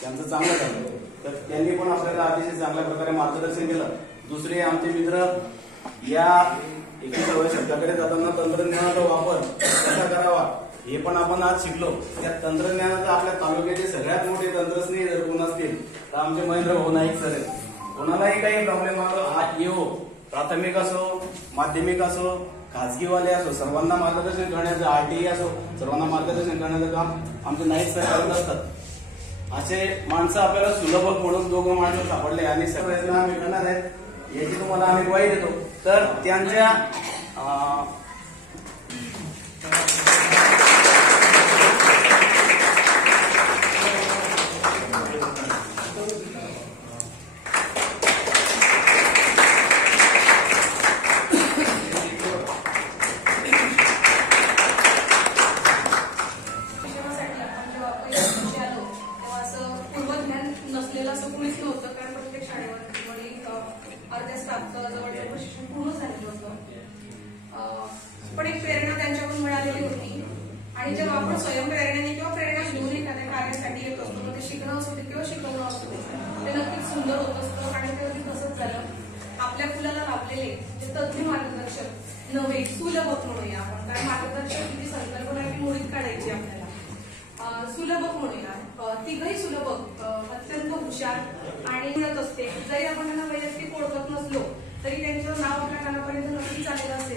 त्यांचं चांगलं झालं. तर त्यांनी पण आपल्याला अतिशय चांगल्या प्रकारे मार्गदर्शन केलं. दुसरे आमचे मित्र या 21व्या शतकाकडे जाताना तंत्रज्ञानाचा वापर कसा करावा हे पण आपण आज शिकलो. त्या तंत्रज्ञानाचा आपल्या तालुक्याचे सगळ्यात मोठे तंत्रज्ञ जर कोण असतील तर आमचे महेंद्र भाऊ नाईक सर आहेत. कोणालाही काही प्रॉब्लेम आलो आज येऊ, प्राथमिक असो माध्यमिक असो खाजगीवाले असो सर्वांना मार्गदर्शन करण्याचं, आरटीई असो सर्वांना मार्गदर्शन करण्याचं काम आमचे नाईक सर करत असतात. असे माणसं आपल्याला सुलभ म्हणून दोघं माणसं सापडले आणि प्रयत्न आम्ही करणार आहेत याची तुम्हाला आम्ही ग्वाही देतो. तर त्यांच्या नसलेलं असं कुणीच नव्हतं, कारण प्रत्येक शाळेवर अर्ध्या स्टाफचं जवळजवळ प्रशिक्षण पूर्ण झालेलं होतं. पण एक प्रेरणा त्यांच्याकडून मिळालेली होती. आणि जेव्हा आपण स्वयंप्रेरणेने किंवा प्रेरणा घेऊन एखाद्या कार्यासाठी येत असतो, ते शिकणं असू दे किंवा शिकवणं असू दे, ते नक्कीच सुंदर होत असतं. आणि ते अगदी तसंच झालं. आपल्या फुलाला लाभलेले जे तज्ञ मार्गदर्शक नव्हे, सुलभक म्हणूया आपण, कारण मार्गदर्शक ही संकल्पना ती मुळीत काढायची आपल्याला. सुलभक म्हणूया, तिघही सुलभक अत्यंत हुशार आणि मिळत असते. जरी आपण त्यांना वैयक्तिक ओळखत नसलो तरी त्यांचं नाव आपल्या कानापर्यंत नक्कीच आलेलं असेल.